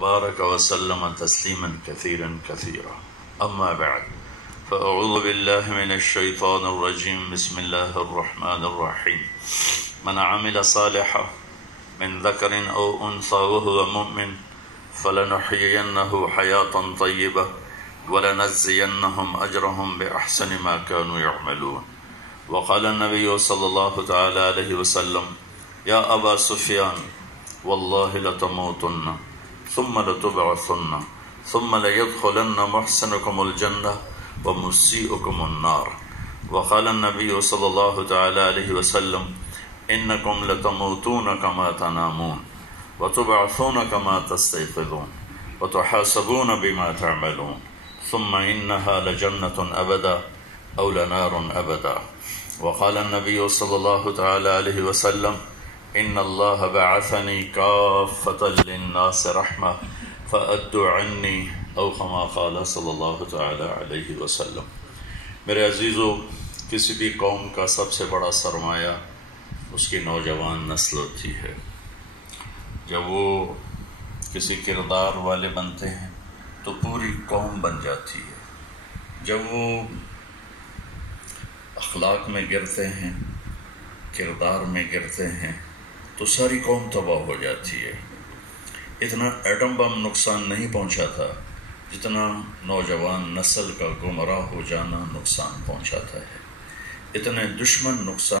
بارك وسلم تسليما كثيرا كثيرا. أما بعد، فأعوذ بالله من الشيطان الرجيم. بسم الله الرحمن الرحيم. من عمل صالحا من ذكر أو أنثى وهو مؤمن فلنحيينه حياة طيبة ولنجزينهم أجرهم بأحسن ما كانوا يعملون. وقال النبي صلى الله تعالى عليه وسلم: يا أبا سفيان والله لتموتن ثم لتبعثن ثم ليدخلن محسنكم الجنة ومسيئكم النار. وقال النبي صلى الله تعالى عليه وسلم: إنكم لتموتون كما تنامون وتبعثون كما تستيقظون وتحاسبون بما تعملون ثم إنها لجنة أبدا أو لنار أبدا. وقال النبي صلى الله تعالى عليه وسلم: إن الله بعثني كافة للناس رحمة فأدوا عني أو كما قال صلی اللہ تعالی علیہ وسلم. میرے عزیزو، کسی بھی قوم کا سب سے بڑا سرمایہ اس کی نوجوان نسل ہوتی ہے. جب وہ کسی کردار والے بنتے ہیں تو پوری قوم بن جاتی ہے. جب وہ اخلاق میں گرتے ہیں، کردار میں گرتے ہیں، تو ساری قوم تباہ ہو جاتی ہے. اتنا ایٹم بم نقصان نہیں پہنچا تھا جتنا نوجوان نسل کا گمراہ ہو جانا نقصان پہنچاتا ہے. اتنے دشمن نقصان